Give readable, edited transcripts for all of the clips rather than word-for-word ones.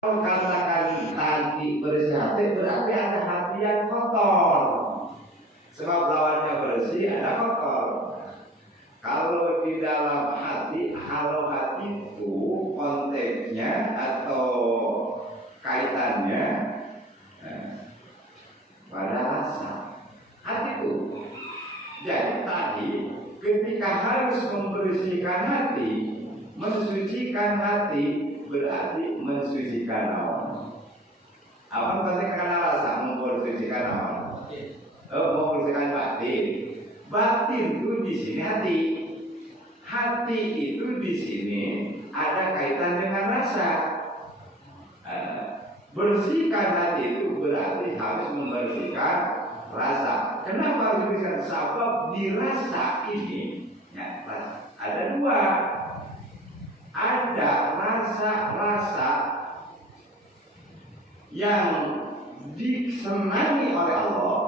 Kalau katakan hati bersih hati berarti ada hati yang kotor. Sebab lawannya bersih ada kotor. Kalau di dalam hati, kalau hati itu konteksnya atau kaitannya pada rasa hati itu. Jadi tadi ketika harus membersihkan hati, mensucikan hati berarti mensucikan awal. Apa berarti karena rasa membersihkan awal? Membersihkan batin. Batin itu di sini hati. Hati itu di sini ada kaitan dengan rasa. Bersihkan hati itu berarti harus membersihkan rasa. Kenapa harus membersihkan? Sebab di rasa ini ya, ada dua. Ada rasa-rasa yang disenangi oleh Allah.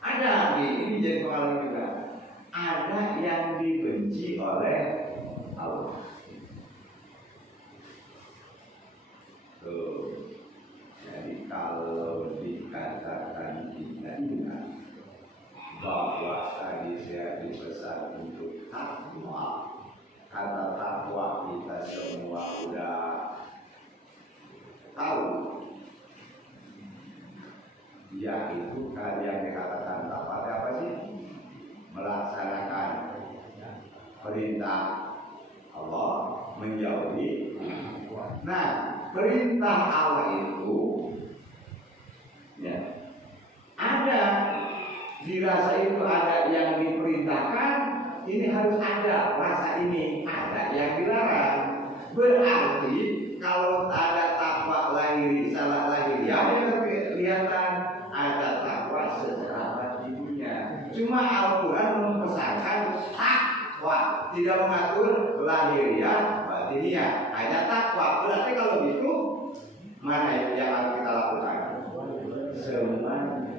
Ada ini jadi pengalaman juga. Ada yang dibenci oleh Allah. Jadi kalau dikatakan kita ingat bahwa tadi saya dipesan untuk takwa. Kata takwa kita semua udah tahu. Yaitu yang dikatakan takwa apa sih? Melaksanakan perintah Allah, menjauhi. Nah, perintah Allah itu ya, ada di rasa itu ada yang diperintahkan. Ini harus ada rasa ini, ada yang dilarang. Berarti kalau ada takwa lahir, salah lahir, ya kelihatan ada takwa secara batinnya. Cuma Al-Quran mempesankan takwa, tidak mengatur lahiriah, batinnya. Hanya takwa. Berarti kalau gitu mana yang harus kita lakukan? Semuanya.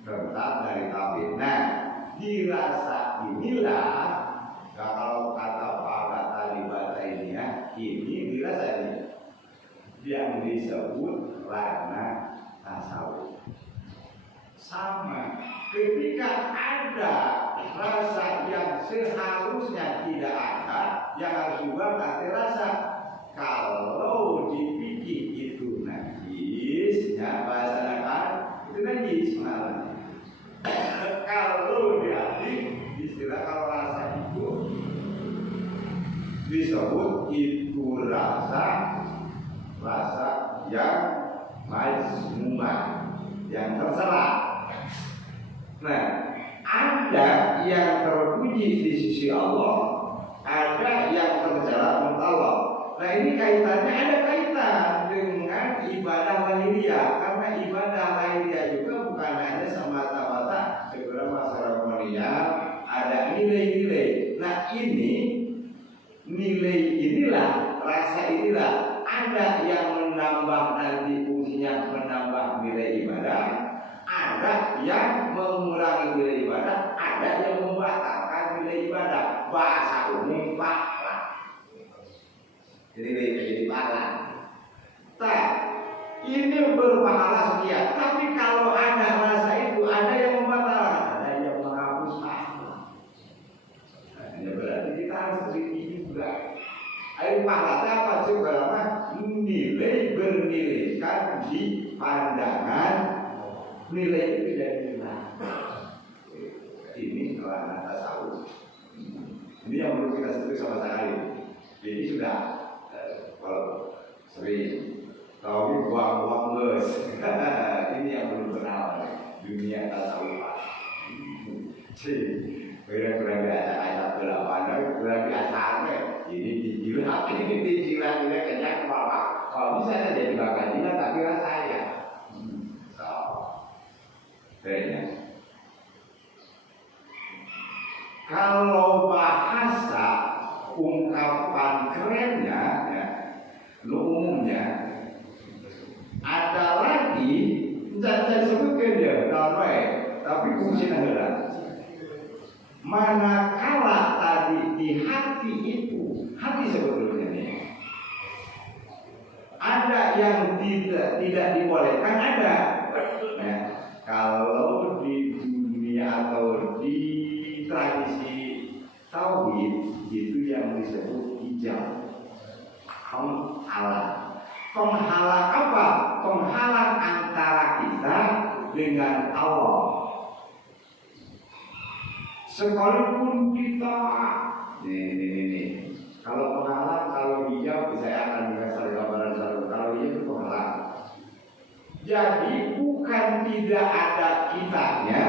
Tetap dari tauhid. Nah, dirasa inilah kalau kata Pak Talibata ini ya, ini dirasa ini yang disebut rana tasawuf. Sama ketika ada rasa yang seharusnya tidak ada, yang harus juga nanti rasa. Kalau dipikir itu najis, ya bahasa itu najis malah. Kalau di hati, istilah kalau rasa itu disebut itu rasa yang mazmumah, yang tercela. Nah, ada yang terpuji di sisi Allah, ada yang tercela menurut Allah. Nah, ini kaitannya ada kaitan dengan ibadah lahiriah, karena ibadah lahiriah juga bukan hanya semata-mata beberapa seremonial, ada nilai-nilai. Nah, ini nilai inilah, rasa inilah, ada yang menambah nanti fungsinya menambah nilai ibadah, ada yang mengurangi nilai ibadah, ada yang membatalkan nilai ibadah. Bahasa umum pahala. Jadi pahala. Ini berpahala sekian. Tapi kalau ada rasa itu, ada yang membatalkan, ada yang menghapus pahala. Nah, ini berarti kita harus teliti juga. Air pahala apa coba? Nilai bernilaikan di pandangan nilai itu tidak hilang. Ini kelana tasawuf. Ini yang perlu kita sentuh sama sekali. Jadi sudah kalau sering tapi buang-buang les. Ini yang belum kenal dunia tasawuf. Kira-kira ada ayat berapa? Kira biasa. Ini dijilat, ini dijilat, ini kenyang bapak. Kalau bisa saja dibakar jilat, tapi rasanya. Kayaknya. Kalau bahasa ungkapan kerennya, ya, umumnya ada lagi, saya sebutkan dia, tapi fungsinya adalah manakala tadi di hati itu, hati sebetulnya nih, yang tidak dibolehkan ada. Nah, kalau di dunia atau di tradisi tauhid itu yang disebut hijab, penghalang. Penghalang apa? Penghalang antara kita dengan Allah. Sekalipun kita ini. Kalau penghalang, kalau hijab saya akan dikasih gambaran satu. Kalau hijab itu penghalang. Jadi bukan tidak ada kitanya,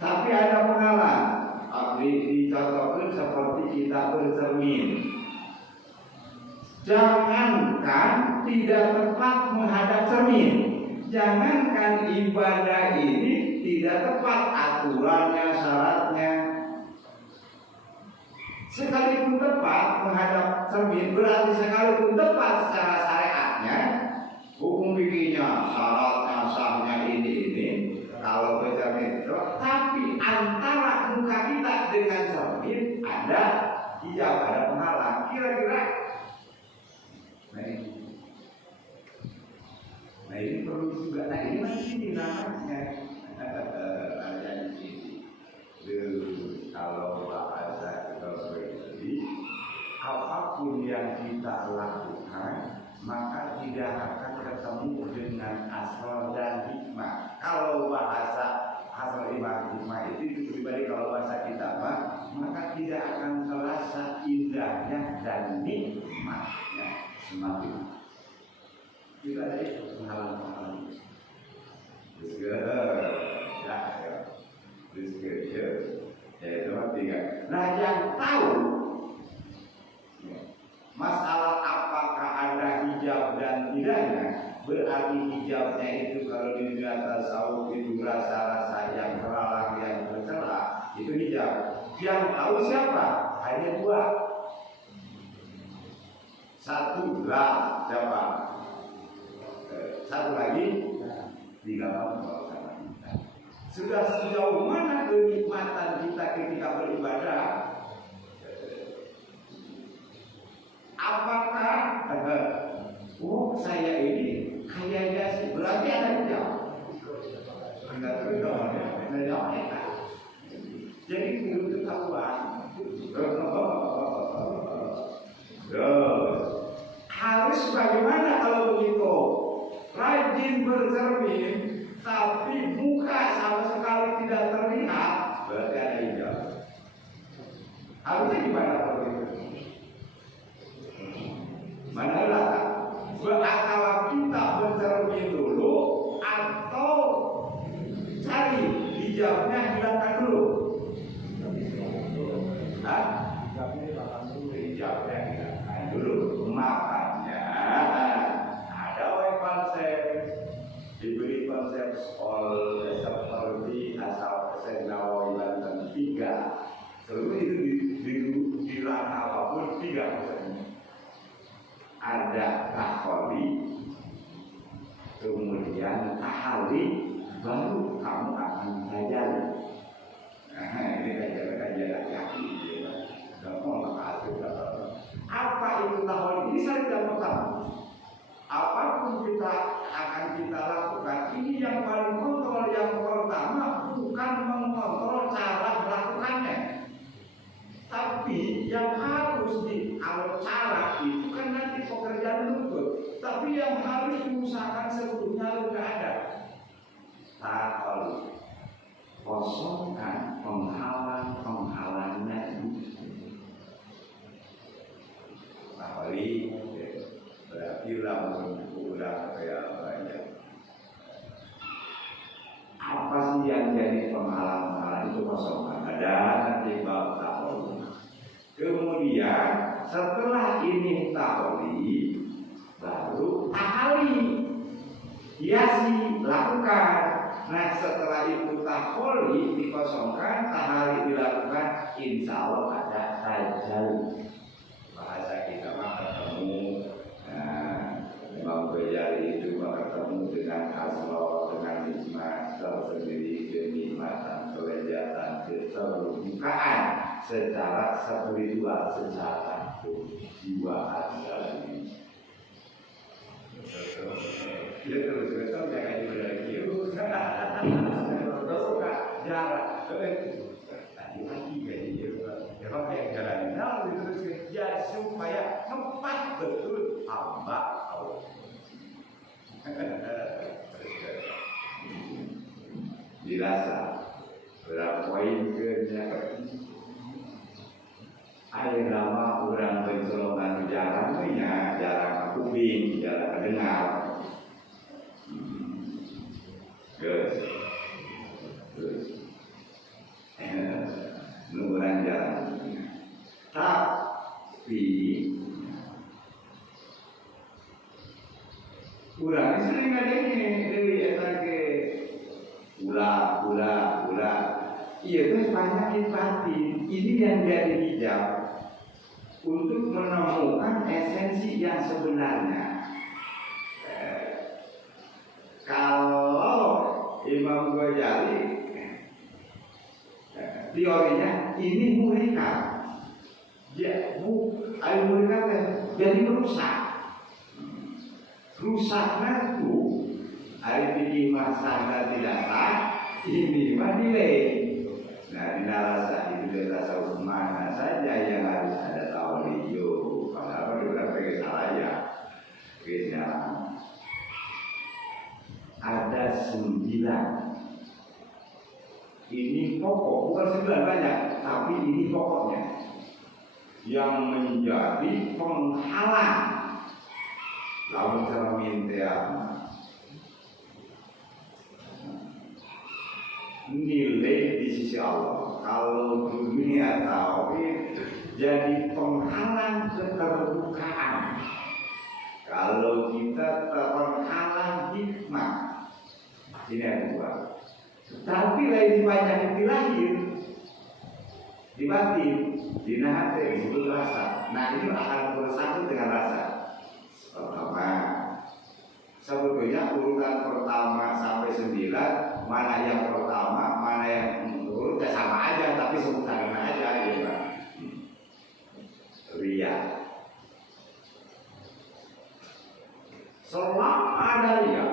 tapi ada penghalang. Dicontohkan seperti kita bercermin. Jangankan tidak tepat menghadap cermin, jangankan ibadah ini tidak tepat aturannya, syaratnya. Sekalipun tepat menghadap cermin, berarti sekalipun tepat secara syariatnya, hukum fikihnya, syaratnya, sahnya ini. Kalau bercermin itu, tapi antara muka kita dengan cermin ada hijab, ada penghalang. Kira-kira, nah ini perlu juga. Nah ini masih namanya ada di sini. Kalau bahasa kita apapun yang kita lakukan, maka tidak akan ketemu dengan asal dan hikmah. Kalau bahasa asal hikmah itu pribadi, kalau bahasa kita maka tidak akan terasa indahnya dan nikmatnya semakin. Tidak ada itu penghalang-penghalang. Itu tiga. Nah yang tahu masalah apakah ada hijab dan tidaknya, berarti hijabnya itu kalau di dunia tasawuf itu rasa-rasa yang terlarang, yang tercela, itu hijab. Yang tahu siapa? Hanya dua. Satu lah siapa? Satu lagi tiga orang. Sudah sejauh mana kenikmatan kita ketika beribadah? Apakah saya ini kayaknya sih berarti ada hijab? Enggak tahu. Jadi perlu ketahuan. Harus bagaimana kalau begitu? Rajin bercermin, tapi muka sama sekali tidak terlihat, berarti ada hijab. Harusnya gimana kalau begitu? Manalah berakal kita bercermin dulu atau cari hijabnya hilangkan dulu. Hijabnya hilangkan dulu. Makanya ada konsep, diberi konsep seperti asal Nawawi Banten 3. Seluruh itu di ranah apapun 3. Ada taholi, kemudian tahali, baru kamu akan belajar. Nah, ini kajian laki-laki. Apa itu taholi? Ini saya tidak pertama. Apapun akan kita lakukan, ini yang paling kontrol yang pertama bukan mengontrol cara melakukannya, tapi yang harus kalau cara itu kan nanti pekerjaan lutut, tapi yang harus diusahakan sebelumnya sudah ada. Tahol, kosongkan penghalangnya itu. Taholi berarti udah kayak banyak. Apa sih yang jadi penghalang-penghalang itu? Kosongkan. Ada nanti bab taholi. Kemudian setelah ini taholi, baru tahali, hiasi, lakukan. Nah setelah itu taholi dikosongkan, tahali dilakukan, insya Allah ada tajal. Bahasa kita mah ketemu. Imam Ghazali itu bertemu dengan aslo, dengan nikmat tersendiri, kenikmatan, kelezatan, keterbukaan. secara spiritual, secara jiwa asli. Dia terus jangan berlagi. Terus jarak. Tadi lagi kayak gitu. Ya apa yang jalan? Nah, terus ya supaya tepat betul hamba Allah. Dirasa berapa poin kerja air lama orang pencolongan jarang punya jarang kuping jarang dengar terus orang jarang tapi orang sering ada ini dari ke ulah. Iya itu banyak batin. Ini yang jadi hijab untuk menemukan esensi yang sebenarnya. Kalau Imam Ghazali teorinya ini muhrikat. Dia muhrikat jadi rusak. Rusaknya itu hari ini masanya tidak sah, ini mah nilai. Nah di narasa itu dia rasa mana saja yang harus ada tauhid. Kalau dia pakai salah ya, kisahnya ada 9. Ini pokok, bukan 9 banyak, tapi ini pokoknya yang menjadi penghalang. Lalu cara minta nilai di sisi Allah. Kalau dunia tauhid jadi penghalang keterbukaan. Kalau kita terhalang hikmah, ini yang kedua. Tapi lain banyak di lahir, di batin, di nahate, itu rasa. Nah ini akan bersatu dengan rasa. Pertama, sebetulnya urutan pertama sampai 9 mana yang pertama, mana yang menurut ya sama aja, tapi sebutannya aja ya Pak. Ria. Selama ada ria,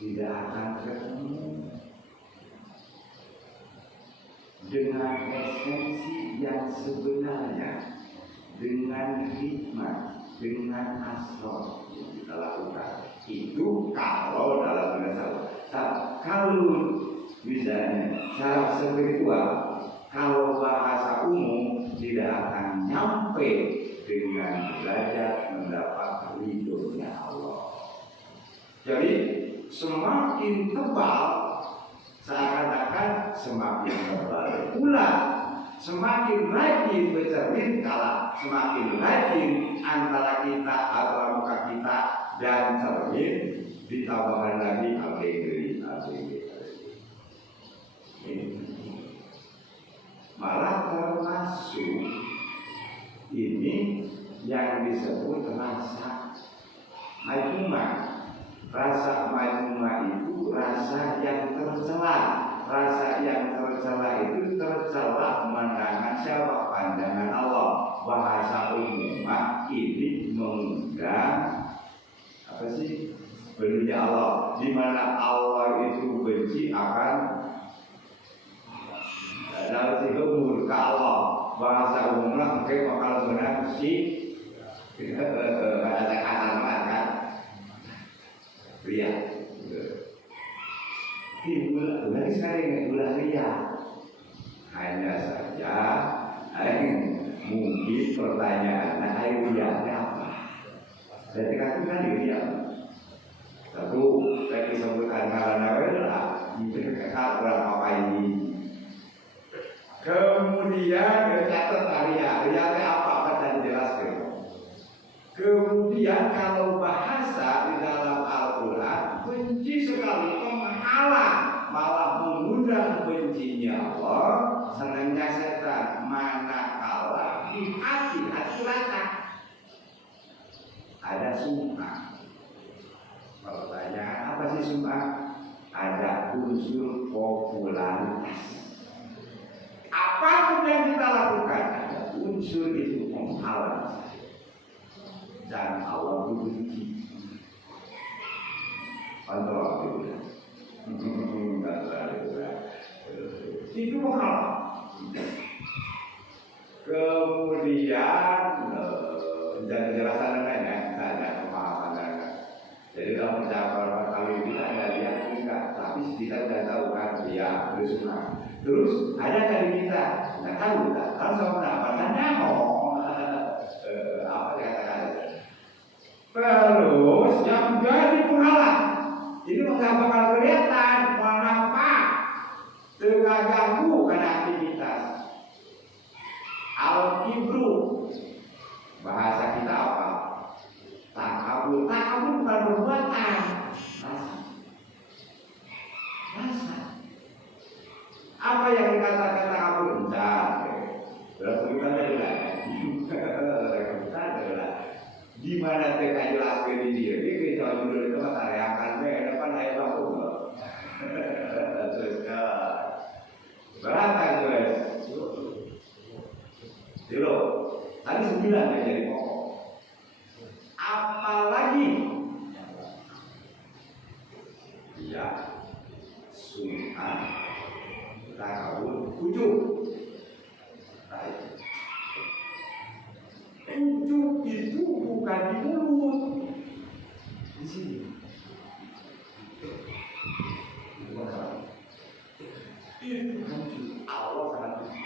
tidak akan ketemu dengan esensi yang sebenarnya. Dengan hikmah, dengan asal yang kita lakukan itu kalau dalam dasar. Kalau misalnya secara spiritual, kalau bahasa umum tidak akan nyampe dengan belajar mendapat ridhonya Allah. Jadi semakin tebal seakan-akan semakin tebal pula. Semakin rajin bercermin kalah, semakin rajin antara kita atau muka kita dan cermin ditambahkan lagi ABG. Malah termasuk ini yang disebut rasa maimumah. Rasa maimumah itu rasa yang tercela. Rasa yang tercela itu tercela pandangan siapa? Pandangan Allah. Bahasa umumah ini mengundang apa sih? Benci Allah. Di mana Allah itu benci akan lalu murka Allah. Bahasa umumah mungkin bakal benar sih. Pada tekanan kan? Lihat. Bulan lagi sekarang bulan ria. Hanya saja mungkin pertanyaannya air rianya apa? Jadi kan ria. Satu saya disebutkan karena adalah kakak berapa apa ini. Kemudian catat ria apa kata dijelaskan. Kemudian kalau bahasa di dalam Al-Quran benci sekali penghalang, malah mengundang bencinya Allah, senangnya setan, manakala di hati rasa ada sum'ah. Pertanyaan apa sih sum'ah? Ada unsur popularitas. unsur itu menghalang dan Allah benci. Kontrol itu menghalang. Kemudian dan penjelasan lainnya ada pemahaman. Jadi dalam percakapan kali kita ada lihat enggak, tapi kita sudah tahu kan dia bersuka. Terus ada dari kita nggak tahu tak? Kalau sama namanya apa dikatakan? Terus yang jadi penghalang. Ini nggak bakal kelihatan mengapa tengah ganggu karena aktivitas. Al-kibru bahasa kita apa? Takabur. Takabur bukan perbuatan, rasa. Apa yang dikatakan takabur? Enggak. Berarti kita adalah di mana TK jelaskan di dia. Dia kalau judul itu mah tariakan depan ayat aku. Terus berapa guys? Dilo, tadi 9 ya jadi pokok. Apalagi ya sum'an takabur ujub. Ujub itu bukan di mulut, di sini. Itu hancur. Allah sangat benci.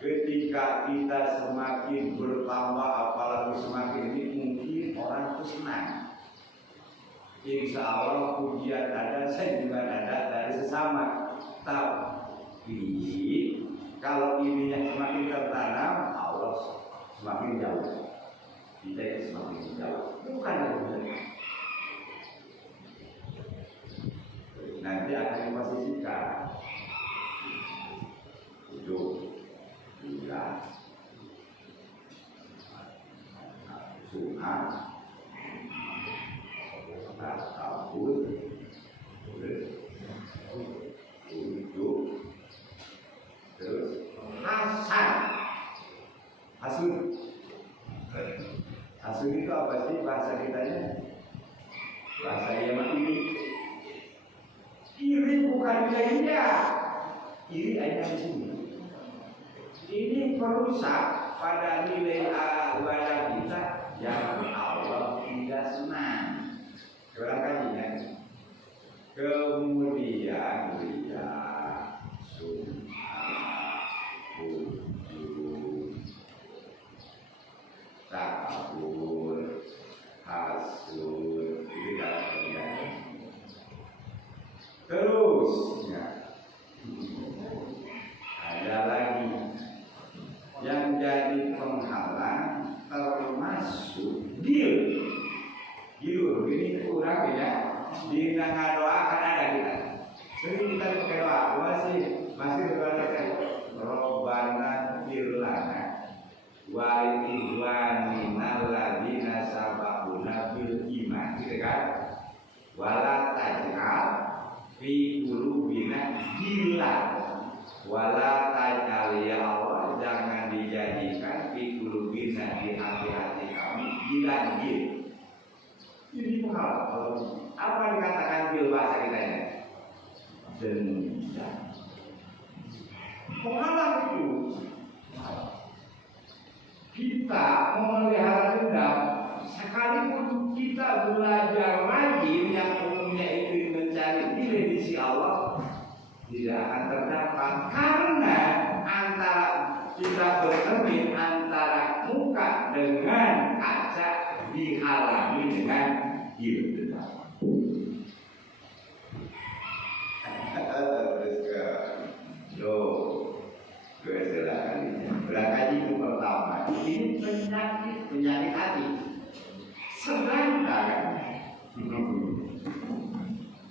Ketika kita semakin bertambah, apalagi semakin ini, mungkin orang itu senang. Insya Allah pujian ada, seniman ada dari sesama. Tapi kalau ininya semakin tertanam, Allah semakin jauh. Kita itu semakin jauh. Bukan yang nanti akan diposisikan. Itu bila Tuhan takabur untuk terus hasan. Hasun itu apa sih bahasa kitanya? Bahasa Yaman ini. Iri bukan irinya, iri ada di sini. Ini perusak pada nilai ibadah kita yang Allah tidak senang. Kurang kajinya. Kemudian dia takabur, hasud, ini dalamnya. Terus ada lagi yang jadi penghalang termasuk gil. Ini kurang ya. Di tengah doa kan ada kita. Sering kita pakai doa. Masih berdoa Robbana firlana walidwanina ladina sabaquna bil iman, gitu kan? Wala taj'al fi qulubina ghillan, wala taj'al ya Allah, jangan dijadikan fi qulubina, di hati-hati kami ghillan. Ini hal apa dikatakan ghil bahasa kita ini? Dendam. Penghalang itu kita memelihara dendam, sekalipun kita belajar rajin yang umumnya itu mencari diri di sisi Allah, tidak akan terdapat, karena antara kita bercermin antara muka dengan kaca dihalangi dengan hidup dendam. Berangkat itu pertama, ini penyakit hati. Sedangkan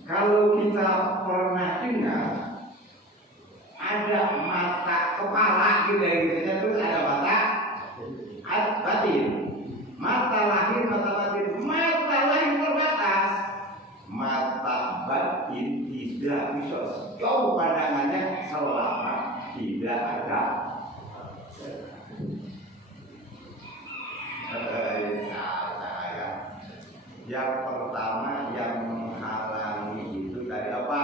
kalau kita pernah dengar ada mata kepala gitu ya, terus ada mata batin, mata lahir, mata batin. Mata lahir terbatas, mata batin tidak bisa jauh pandangannya selama tidak ada. Yang pertama yang menghalangi itu tadi apa?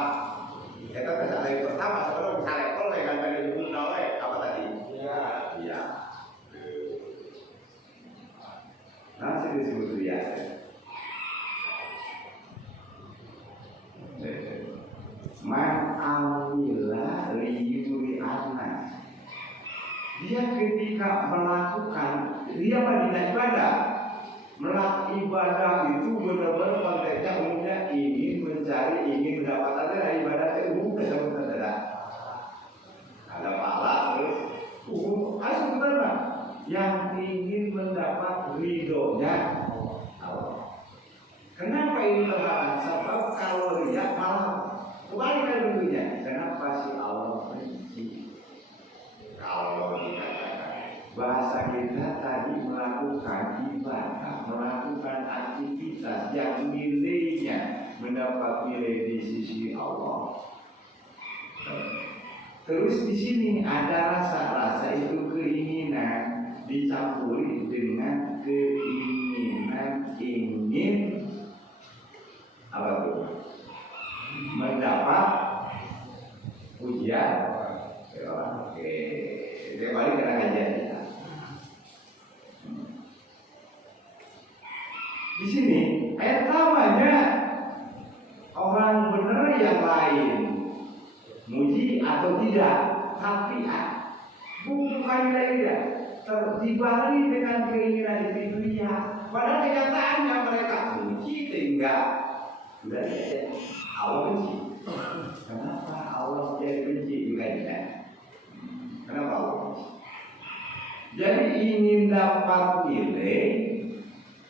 Kita misalnya yang pertama sebelum misalnya kalau yang tadi disebut apa tadi? Iya. Nanti disebut ria. Man amila liyuri anak. Dia ketika melakukan dia tidak ibadah. Melakukan ibadah itu benar-benar konteksnya umumnya ingin mencari, ingin mendapatkan dari ibadah itu bukan saudara. Ada pahala terus asal benar yang ingin mendapat ridhonya Allah. Kenapa ini terlarang? Sebab kalau riya malah kebalikan dulunya. Kenapa si Allah benci? Kalau dikatakan bahasa kita tadi melakukan ibadah, melakukan aktivitas yang nilainya mendapat nilai di sisi Allah. Terus di sini ada rasa-rasa itu keinginan dicampuri dengan keinginan ingin apa tuh? Mendapat pujian. Oke, dia balik ke kajian kita. Di sini ayat namanya orang benar yang lain muji atau tidak, tapi bukan tidak dibalik dengan keinginan itu dia. Padahal kenyataannya mereka muji tinggal sudah ada Allah benci. Kenapa Allah jadi benci juga tidak? Kenapa Allah benci? Jadi ingin dapat nilai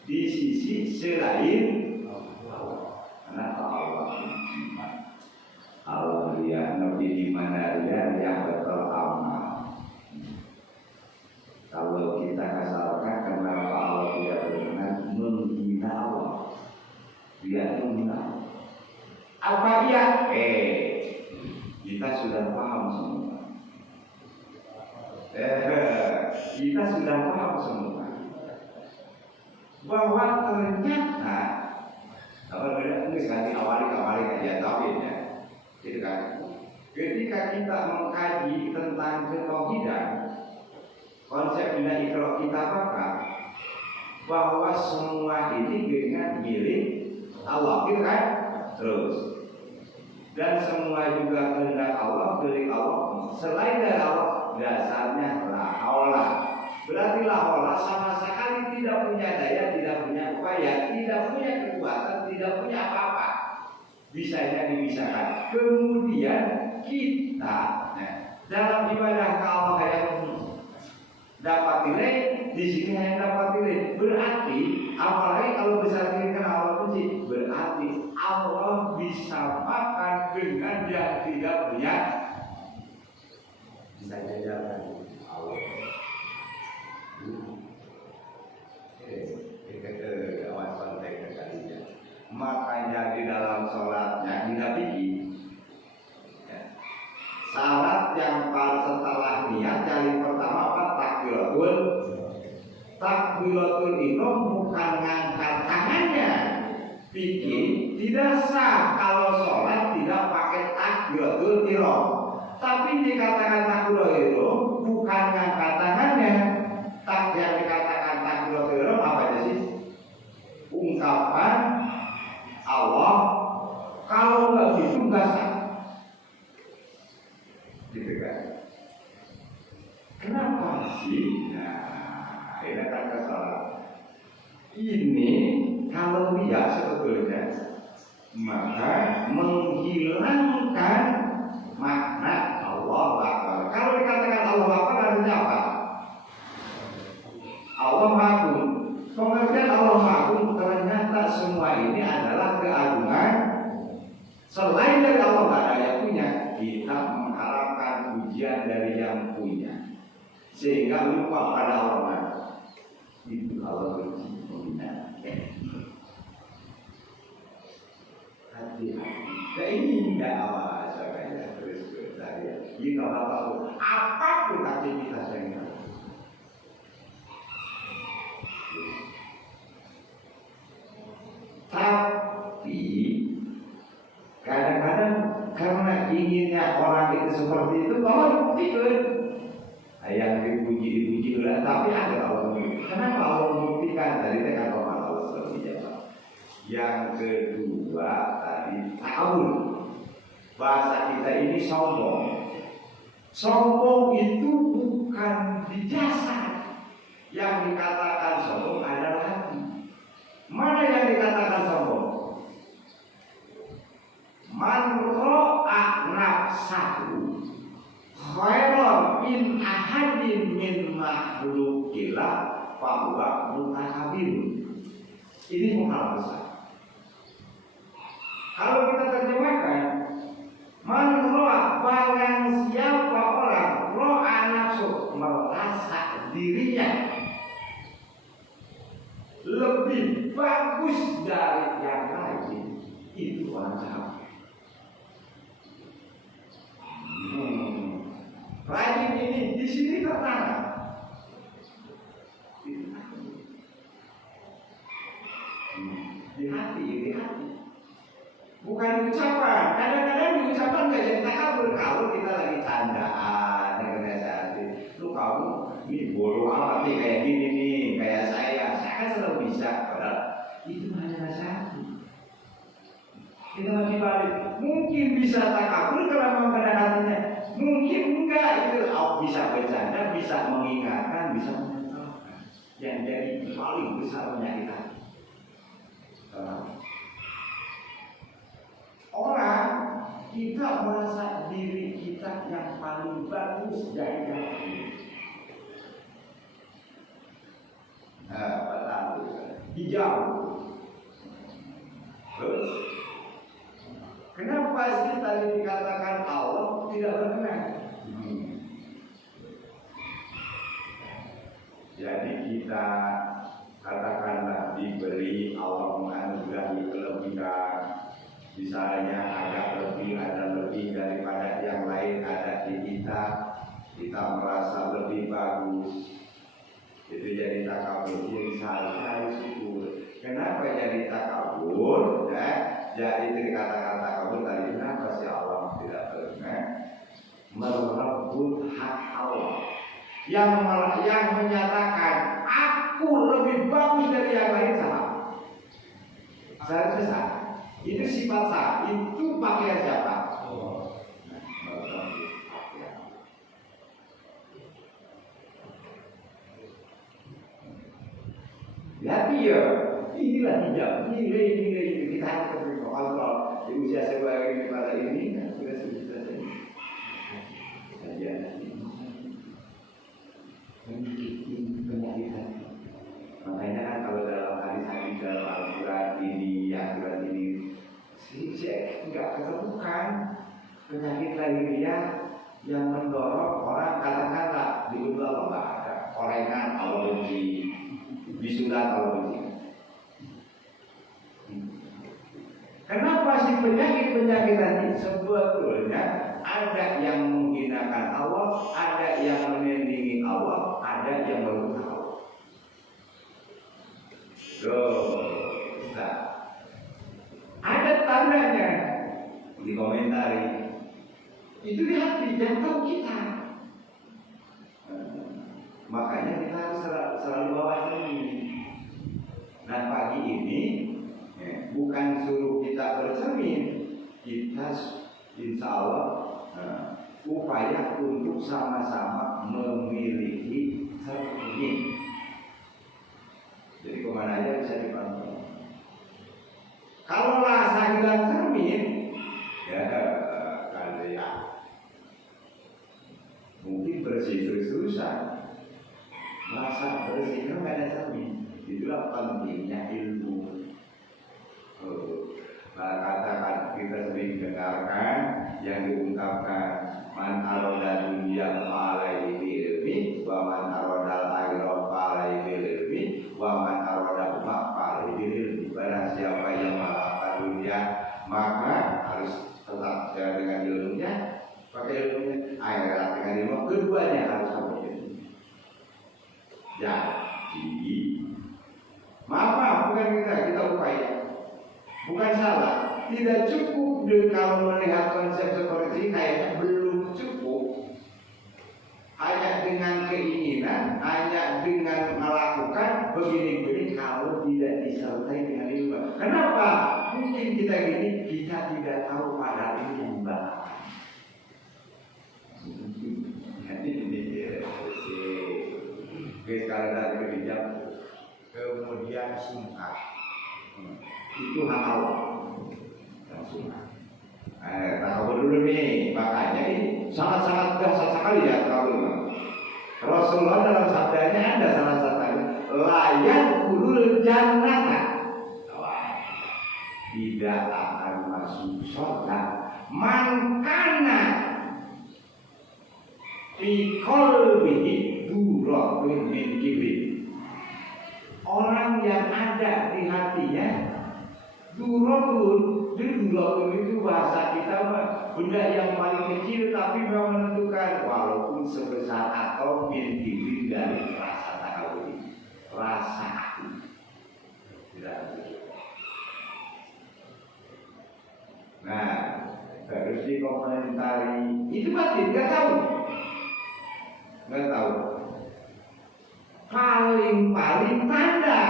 di sisi selain Allah. Kenapa Allah benci? Allah dia nabi di mana dia yang betul amal. Kalau kita kasalkan kenapa Allah tidak berkenan menghina Allah? Dia menghina. Apa dia? Kita sudah paham semua. Kita sudah paham semua bahwa ternyata apa namanya ini sekali awali kajian tauhid ya. Gitu kan? Ketika kita mengkaji tentang ketauhidan, konsep bina ikrar kita apa? Bahwa semua ini dengan milik Allah, gitu kan? Terus dan semua juga kehendak Allah, milik Allah. Selain dari Allah, dasarnya la haula. Berarti la haula sama sekali tidak punya daya, tidak punya upaya, tidak punya kekuatan, tidak punya apa-apa. Bisanya dibisarkan. Kemudian kita dalam ibadah ke Allah yang dapat nilai, di sini hanya dapat nilai. Berarti apalagi kalau disandingkan Allah benci, berarti Allah bisa makan dengan yang tidak punya. Bisa jalan Allah. Awas konteks kalinya. Makanya di dalam sholatnya dinabiki syarat yang setelah niat yang pertama apa? Takbiratul ihram bukan ngangkat tangannya. Bikin tidak sah kalau sholat tidak pakai takbiratul ihram. Tapi dikatakan takbiratul ihram bukan ngangkat tangannya. Yang dikatakan takbiratul ihram apa aja sih? Ungkapan Allah. Kalau nggak gitu nggak sah. Gitu kan? Kenapa sih? Nah, ini kan kesalahan. Ini kalau dia sebetulnya maka menghilangkan makna Allah Akbar. Kalau dikatakan Allah Akbar artinya apa? Allah Maha. Pengertian Allah Maha ternyata semua ini adalah keagungan. Selain dari Allah tidak ada yang punya. Kita mengharapkan pujian dari yang punya, sehingga lupa pada Allah. Itu Allah benci menghina. Hati-hati. Nah ini tidak awas, makanya terus bertanya. Ini apa? inginnya orang itu seperti itu, Allah buktikan. Yang dipuji tapi ada Allah. Kenapa Allah membuktikan? Tadi kan Allah seperti jawab. Yang kedua tadi takabur. Bahasa kita ini sombong. Sombong itu bukan di jasad. Yang dikatakan sombong adalah hati. Mana yang dikatakan sombong? Man ro'a nafsahu khairan min ahadin min makhlukillah fahuwa mutakabir. Ini mukhal besar. Kalau kita terjemahkan, man ro'a, barang siapa orang ro'a nafsu, merasa dirinya lebih bagus dari yang lain, itu orang jahat. Rajin ini di sini tertanam di hati, bukan ucapan. Kadang-kadang di ucapan nggak jadi takabur. Kalau kita lagi candaan dengan hati, lu kamu ini bodoh amat nih kayak gini nih, kayak saya kan selalu bisa. Padahal itu hanya nasihat. Kita masih balik. Mungkin bisa takabur kalau memang pada hatinya. Mungkin enggak, itu bisa bercanda, bisa mengingatkan, bisa menyentuhkan. Yang jadi paling besar penyakit hati. Orang kita merasa diri kita yang paling bagus dari yang lain. Hijau. Terus kenapa sih tadi dikatakan Allah tidak berkenan? Jadi kita katakanlah diberi Allah menganugerahi kelebihan, misalnya ada lebih daripada yang lain ada di kita merasa lebih bagus. Itu jadi takabur. Yang saya syukur. Kenapa jadi takabur? Jadi dikatakan takabur tadi, kenapa si Allah tidak pernah merebut hak Allah yang menyatakan aku lebih bagus dari yang lain salah. Seharusnya salah. Itu sifat salah. Itu pakaian siapa? Tapi ya inilah hijab, nilai-nilai kita harus kontrol di usia sebagai pada ini kan sudah saja penyakit hati. Makanya kan kalau dalam hadis-hadis dalam Al-Quran ini enggak ketemukan penyakit lahiriah yang mendorong orang katakanlah di dunia enggak ada korengan Allah benci, bisunat Allah benci. Kenapa sih penyakit tadi? Sebetulnya ada yang menghinakan Allah, ada yang menandingi Allah, ada yang melupakan Allah. Ada tandanya di komentari. Itu di hati, jangan tahu kita. Makanya kita harus selalu bawa ini. Nah pagi ini bukan suruh kita bercermin, kita insya Allah upaya untuk sama-sama memiliki cermin. Jadi kemana aja bisa dipantau. Kalau rasa hilang cermin, ya mungkin bersih susah. Masa bersihnya nggak ada cermin. Itulah pentingnya ilmu. Katakan kita sering dengarkan yang diungkapkan man aroda dunia fa'alaihi bilmi wa man aroda al-akhirah fa'alaihi bilmi wa man aroda umat fa'alaihi bilmi. Barang siapa yang mengharapkan dunia maka harus tetap dengan ilmunya, pakai ilmunya, akhirat dengan ilmu, keduanya harus sama ilmu. Jadi maaf bukan kita upaya. Bukan salah, tidak cukup kalau melihat konsep seperti ini itu hak Allah. Takabur dulu nih, makanya ini sangat-sangat dahsyat sekali ya takabur. Rasulullah dalam sabdanya ada salah satu layak ulul jannata, tidak akan masuk surga man kana fi qalbihi duratun min kibri. Orang yang ada di hatinya duratun. Jadi duratun itu bahasa kita benda yang paling kecil tapi memang menentukan walaupun sebesar atau min kibri dari rasa takabur, rasa aku tidak begitu. Nah, harus dikomentari. Itu batin, nggak tahu. Paling tanda.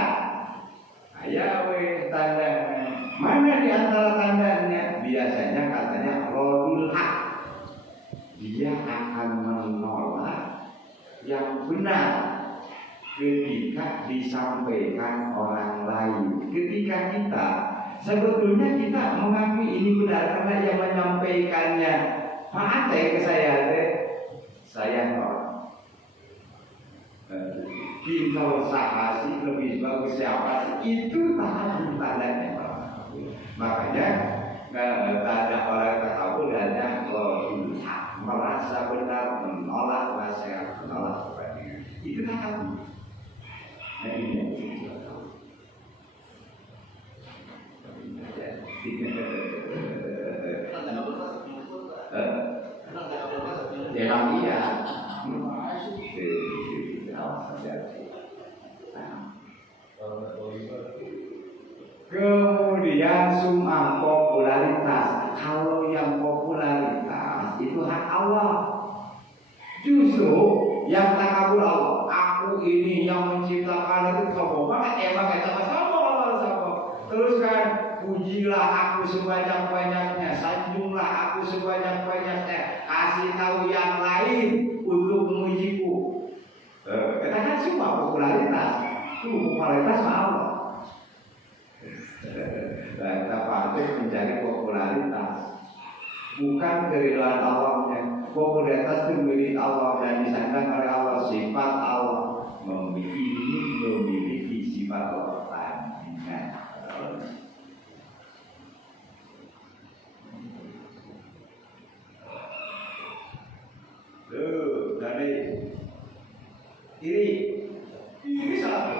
Ayo tanda. Mana di antara tandanya? Biasanya katanya rodul hak. Dia akan menolak yang benar ketika disampaikan orang lain. Ketika kita sebetulnya kita mengakui ini benar karena yang menyampaikannya Pak Ate ke saya nolak. Kalau sahasi lebih bagus siapa sih? Itu tandanya. Makanya tanda orang takabur hanya merasa benar, menolak nasihat, menolak sebagainya. Itu takabur. Nah ini memang iya. Kemudian sum'ah popularitas. Kalau yang popularitas itu hak Allah. Justru yang takabur Allah. Aku ini yang menciptakan itu sombong banget. Emang kita sombong Allah sombong. Terus kan pujilah aku sebanyak-banyaknya, sanjunglah aku sebanyak-banyaknya, kasih tahu yang lain untuk memujiku. Katakan semua popularitas. Itu popularitas Allah. Kita patut mencari popularitas, bukan keridhaan Allahnya. Popularitas itu milik Allah dan disandang oleh Allah, sifat Allah. Memiliki sifat Allah tandingan. Dari iri satu.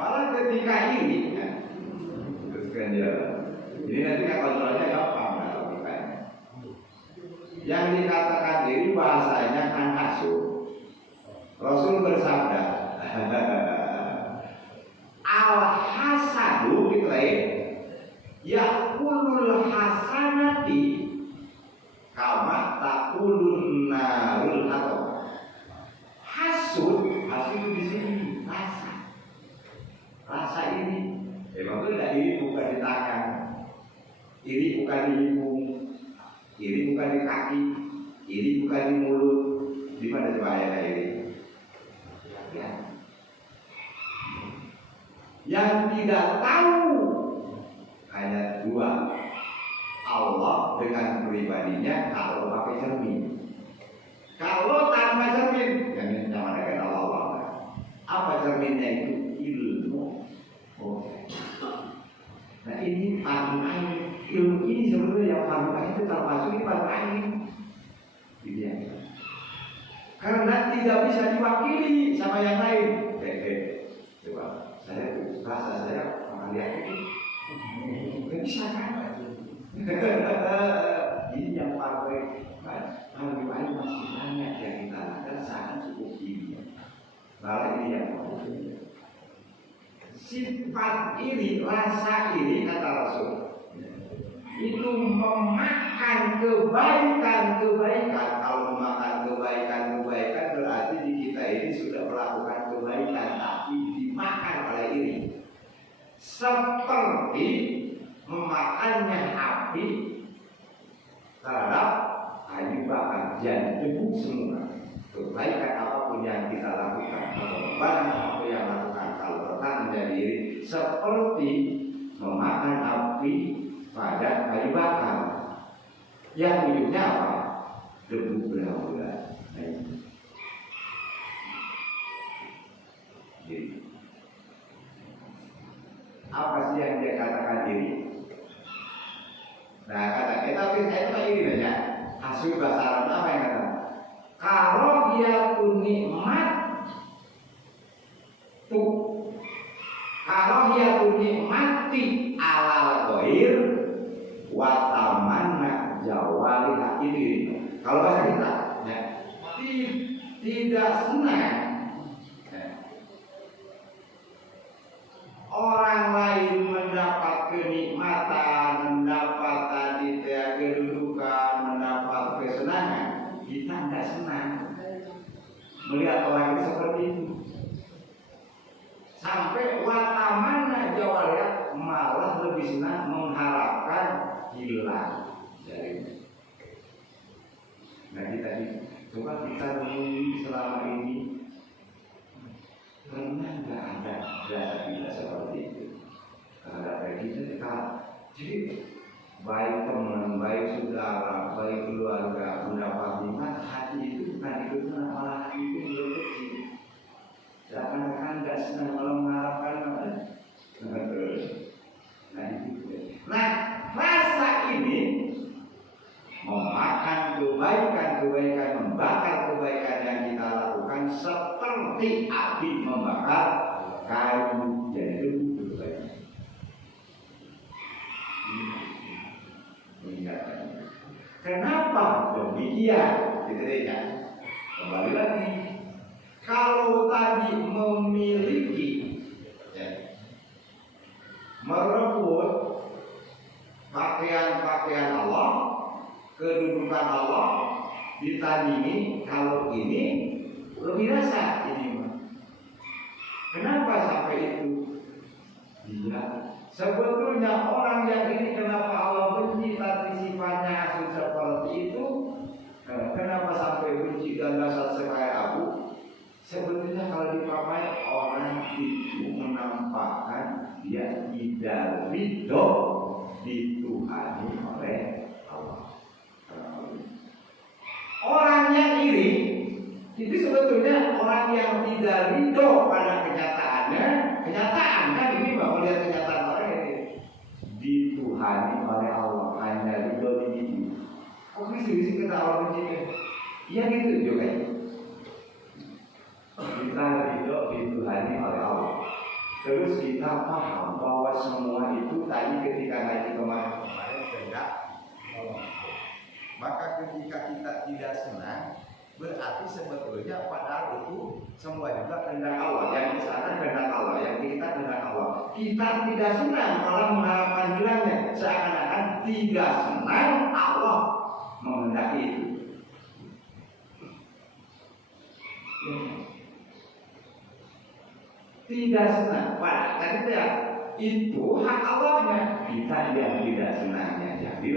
Malah ketika iri, ini nanti kontrolnya gampang logikanya. Yang dikatakan iri bahasanya kan hasud. Rasul bersabda, al hasadu diklaim yakulul hasanati kama takulun narul atau hasud di sini rasa ini. Memang itu tidak iri bukan di tangan, iri bukan di hidung, iri bukan di kaki, iri bukan di mulut. Di mana bahaya iri? Ya. Yang tidak tahu hanya dua, Allah dengan pribadinya kalau pakai cermin. Kalau tanpa cermin, yang mana kan Allah. Apa cerminnya itu? Ilmu. Nah ini fardu ain. Ilmu ini sebenarnya yang fardu ain itu termasuk di fardu ain. Karena tidak bisa diwakili sama yang lain. Coba saya rasa saya lihat ini nggak bisa kan? Ini yang fardu ain. Fardu ain masih banyak yang kita lakukan sangat cukup tinggi. Lalu ini yang sifat iri, rasa iri kata Rasul itu memakan kebaikan. Kalau memakan kebaikan berarti di kita ini sudah melakukan kebaikan, tapi dimakan oleh iri. Seperti memakannya api terhadap kayu bakar dan debu semua. Kebaikan apapun yang kita lakukan, barang apa yang lakukan kalau bertahan menjadi iri, seperti memakan api pada kayu bakar. Yang ujungnya apa? Debu berhamburan. Jadi, apa sih yang dia katakan ini? Nah, kata kita itu ini aja. Hasil bahasa Arab apa yang kata? Kalau dia pun nikmat tuh, kalau dia pun nikmati alal goir watamanna jawali ini. Kalau bahasa kita, ya, tidak senang orang lain mendapat kenikmatan, mendapat tadi kedudukan, mendapat kesenangan, kita tidak senang melihat orang itu seperti itu. Sampai watamana jawariat malah lebih senang mengharapkan hilang dari. Nah kita coba kita renungi selama ini, pernah nggak ada rasa kita seperti itu? Ada kita jadi baik teman, baik saudara, baik keluarga mendapat nikmat, hati itu bukan itu, malah hati itu belum kecil. Seakan-akan nggak senang malah mengharapkan terus. Nah rasa ini memakan kebaikan, membakar kebaikan yang kita lakukan seperti api membakar kayu, jadi itu kebaikan. Kenapa demikian? Kita lihat kembali lagi. Kalau tadi memiliki, ya, merebut pakaian Allah, kedudukan Allah, ditandingi kalau ini lebih rasa ini. Kenapa sampai itu? Iya, sebetulnya orang yang ini kenapa Allah benci tadi sifatnya seperti itu? Kenapa sampai benci dan dasar sekaya abu? Sebetulnya kalau dipakai orang itu menampakkan dia tidak ridho dituhani oleh Allah. Orang yang iri itu sebetulnya orang yang tidak ridho pada kenyataannya. Kenyataan kan ini bahwa melihat kenyataan orang ini dituhani oleh Allah, hanya ridho di diri. Kok bisa kita orang begini? Iya gitu juga. Kita ridho dituhani oleh Allah. Terus kita paham bahwa semua itu tadi ketika naik kemarin kehendak Allah. Maka ketika kita tidak senang, berarti sebetulnya padahal itu semua juga kehendak Allah. Yang di sana kehendak Allah, yang kita kehendak Allah. Kita tidak senang kalau mengharapkan hilangnya, seakan-akan tidak senang Allah menghendaki itu. Tidak senang, padahal itu hak Allahnya, kita yang tidak senangnya. Jadi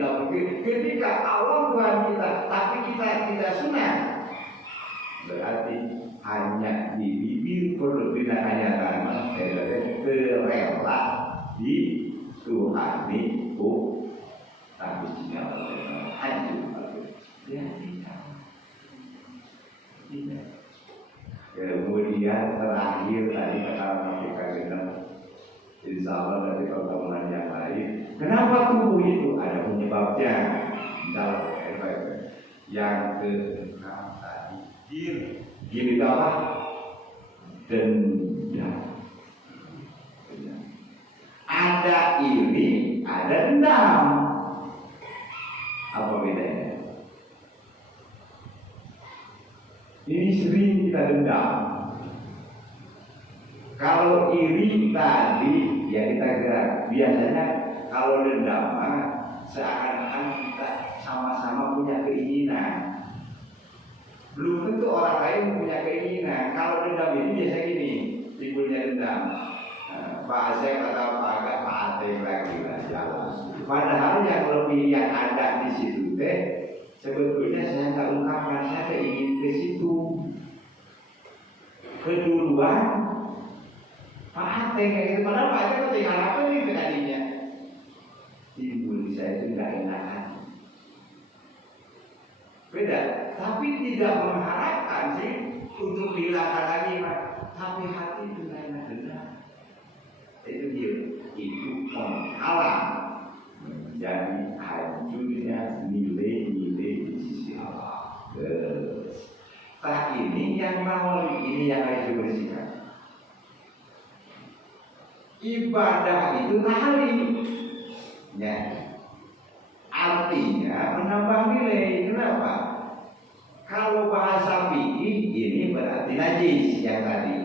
ketika Allah Tuhan kita, tapi kita tidak senang, berarti hanya di bibir perlu tidak hanya karena terrela di Tuhani tapi jika hancur ya tidak. Kemudian terakhir tadi kata kita insya Allah dari pertemuan yang lain, kenapa tubuh itu ada penyebabnya? Dalam yang ke-6 tadi, gini apa? Dendam. Ada iri, ada dendam. Apa bedanya? Ini sering kita dendam. Kalau iri tadi, ya kita gerak. Biasanya kalau dendam, seakan-akan kita sama-sama punya keinginan. Belum tentu orang lain punya keinginan. Kalau dendam ini biasa gini, timbulnya dendam. Pak Asep atau Pak Agak, Pak Ateng lagi lah jalan. Padahal yang lebih yang ada di situ sebetulnya saya tak ungkapkan, saya ingin ke situ. Keduluan Pak Ateng kayak gitu. Padahal Pak Ateng tinggal apa nih tadinya? istri saya itu nggak enakan. Beda, tapi tidak mengharapkan sih untuk dihilangkan lagi, Pak. Tapi hati itu nggak enak. Itu dia, itu menghalang menjadi hancurnya nilai-nilai di sisi Allah. Tak ini yang mau, ini yang harus dibersihkan. Ibadah itu tali, ya. Artinya menambah nilai. Kenapa? Kalau bahasa fikih ini berarti najis yang tadi.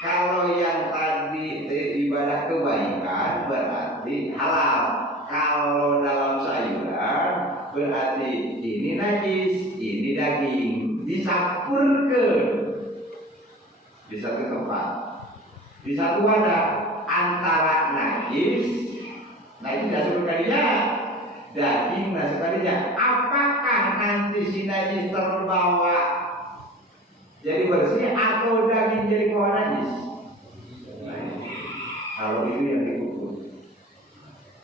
Kalau yang tadi ibadah kebaikan berarti halal. Kalau dalam sayuran berarti ini najis, ini daging. Dicampurkan di satu tempat, di satu wadah antara najis, najis masuk kalinya, daging masuk kalinya. Apakah nanti si najis terbawa jadi bersih atau daging jadi bawa najis? Kalau itu yang diukur.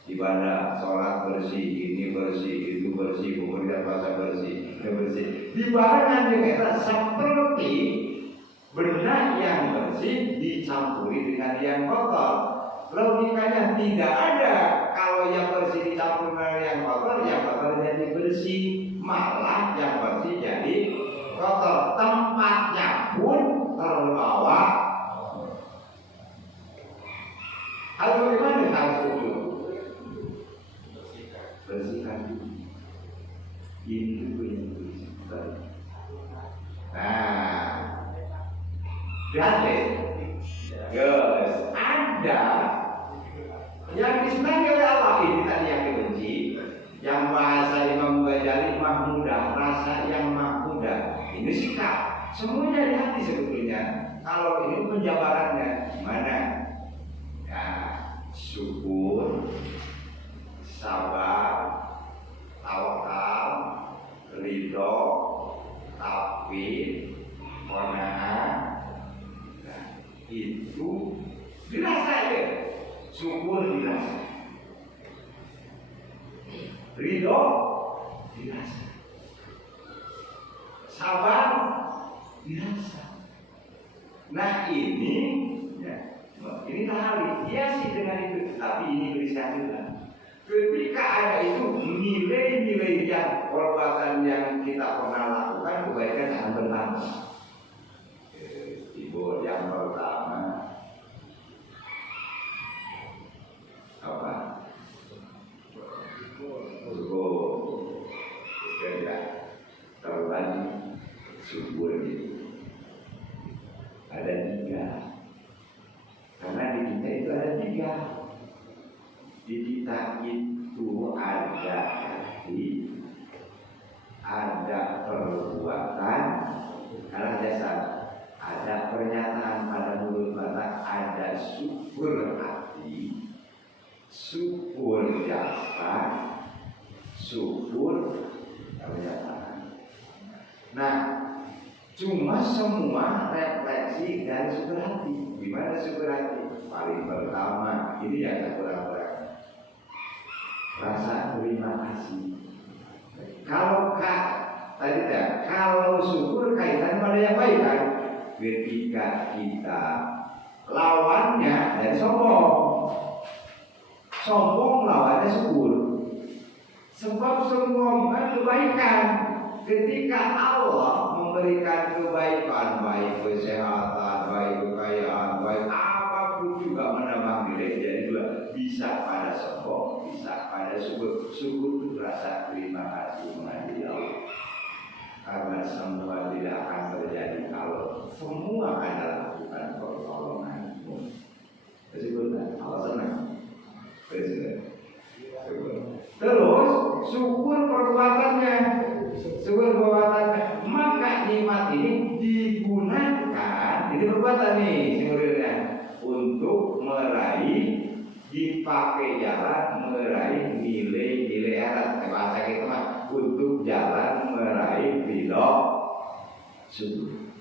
Ibadah, sholat bersih, ini bersih, itu bersih, kemudian puasa bersih, itu bersih. Dibarengan dengan seperti benda yang bersih dicampuri dengan yang kotor. Logikanya tidak ada kalau yang bersih dicampur dengan yang kotor jadi bersih, malah yang bersih jadi kotor. Tempatnya pun terbawa. Harus bagaimana? Harus ukur. Bersihkan dulu. Ini dulu yang bersihkan. Nah, jadi, guys, ada yang disenangi oleh Allah ini tadi yang dibenci, yang bahasa Imam Ghazali mahmudah, rasa yang mahmudah. Ini sikap. Semuanya di hati sebetulnya. Kalau ini penjabarannya gimana? Ya, syukur, sabar, tawakal, ridho, tauhid, qanaah. Nah, itu dirasa ya. Syukur dirasa, ridho dirasa, sabar dirasa. Nah ini, ya, ini tahali hiasi dengan itu, tapi ini berisian juga. Ketika ada itu nilai-nilai yang perbuatan yang kita pernah lakukan kebaikan akan bertambah. Ibu yang pertama apa? Syukur. Tidak terlalu syukur itu. Ada 3. Karena di kita itu ada 3. Di kita itu ada hati, ada perbuatan, ada dasar, ada pernyataan pada mulut mata, ada syukur hati, syukur jasad, syukur pernyataan. Nah, cuma semua refleksi dari syukur hati. Gimana syukur hati? Paling pertama, ini yang saya kurang-kurang. Rasa terima kasih. Kalau kalau syukur kaitan pada yang baik kan, ketika kita lawannya dari sombong lawannya syukur. Sebab semua kebaikan ketika Allah memberikan kebaikan, baik kesehatan, baik kekayaan, baik apapun juga menambah nilai. Jadi juga bisa pada sombong, bisa pada syukur. Syukur itu rasa terima kasih menghadiri Allah. Karena semua tidak akan terjadi kalau semua adalah bukan pertolonganmu. Syukur, Allah senang. Terus syukur perbuatannya, maka nikmat ini digunakan, ini perbuatan nih sebenarnya untuk meraih, dipakai jalan meraih nilai-nilai akhirat. Bahasa kita mah untuk jalan meraih ridho syukur.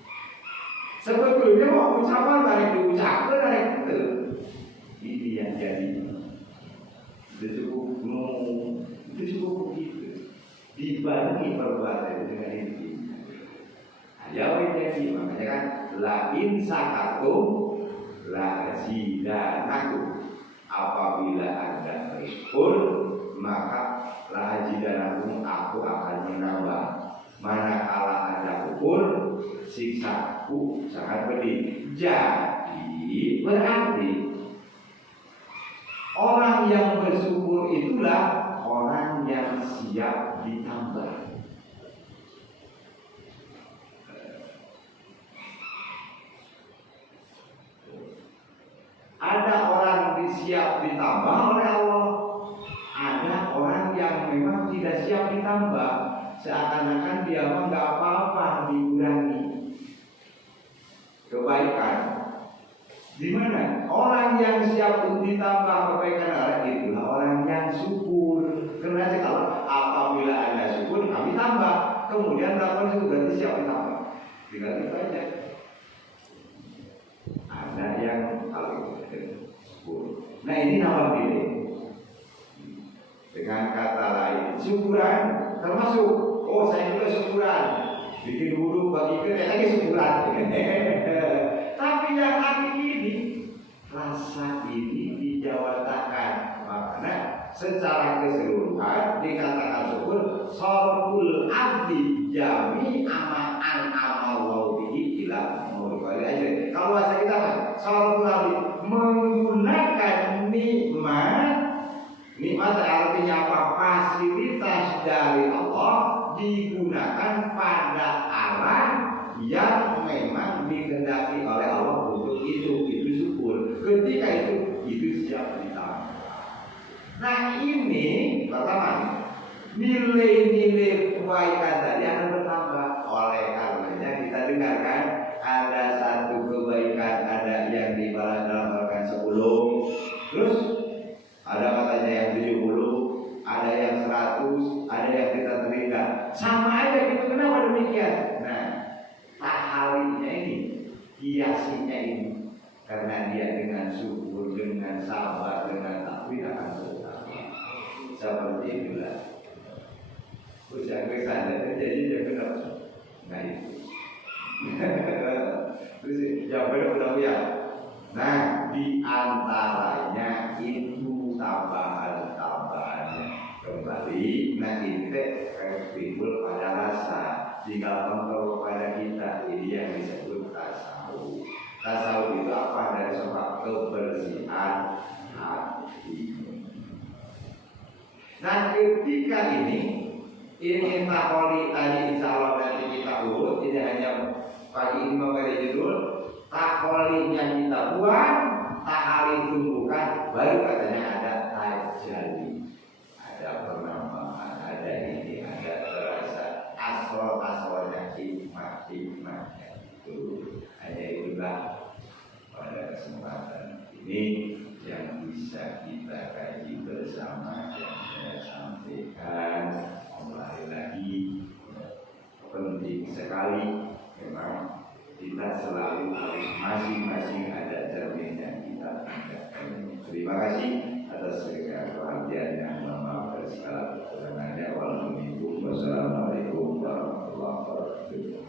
Sebetulnya mau ucapan dari diucapkan dari itu, ini yang jadi itu cukup begitu. Dibanding perbuatan dengan itu. Jadi makanya kan la in sakatum la zidanakum. Apabila Anda bersyukur maka la zidanakum, aku akan menambah. Manakala Anda kufur, siksaku sangat pedih. Jadi berarti orang yang bersyukur itulah orang yang siap ditambah. Ada orang siap ditambah oleh Allah, ada orang yang memang tidak siap ditambah, seakan-akan dia mah nggak apa-apa dikurangi kebaikan. Di mana orang yang siap untuk ditambah kebaikan Allah itulah orang yang syukur. Karena kalau apabila Anda syukur kami tambah, kemudian dapat itu berarti siap ditambah. Tinggal itu aja. Ada yang kalau syukur. Nah ini nama pilih. Dengan kata lain, syukuran termasuk. Oh saya juga syukuran. Bikin wudhu bagi kita lagi syukuran. Tapi yang hakiki ini, rasa ini dijawatakan. Makanya secara keseluruhan dikatakan syukur sorful abdi jami aman amal bihi ila mawali aja. Kalau bahasa kita kan sorful abdi menggunakan nikmat artinya apa? Fasilitas dari Allah digunakan pada arah yang memang dikehendaki oleh Allah untuk itu syukur. Ketika itu siap ditambah. Nah ini pertama, nilai-nilai kebaikan tadi akan bertambah. Oleh karenanya kita dengarkan ada satu kebaikan, ada yang dibalas dalam Al-Quran 10, terus ada katanya yang 70, ada yang 100, ada yang kita terindah. Sama aja gitu, kenapa demikian? Nah, tahalinya ini, hiasinya ini, karena dia dengan syukur, dengan sabar, dengan takwid akan bertambah. Seperti itulah. Usaha kesana terjadi dia kenapa? Nah itu. Terus yang benar ya. Nah, di antaranya itu tambahan-tambahannya kembali. Nah ini timbul pada rasa. Jika kontrol pada kita, ini yang disebut tasawuf. Tasawuf itu apa? Dari sebab kebersihan hati. Nah ketika ini takoli tadi insya Allah nanti kita urut. Ini hanya pagi ini memberi judul takolinya kita buang, tahali tumbuhkan, baru katanya ada tajali, ada penambahan, ada ini, ada terasa asal-asalnya hikmah-hikmahnya itu. Hanya itulah pada kesempatan ini yang bisa kita kaji bersama, yang saya sampaikan. Kembali lagi penting sekali memang kita selalu harus masing-masing ada cermin yang kita tegakkan. Terima kasih atas segala perhatian yang memaafkan segala kekurangannya. Wassalamualaikum warahmatullahi wabarakatuh.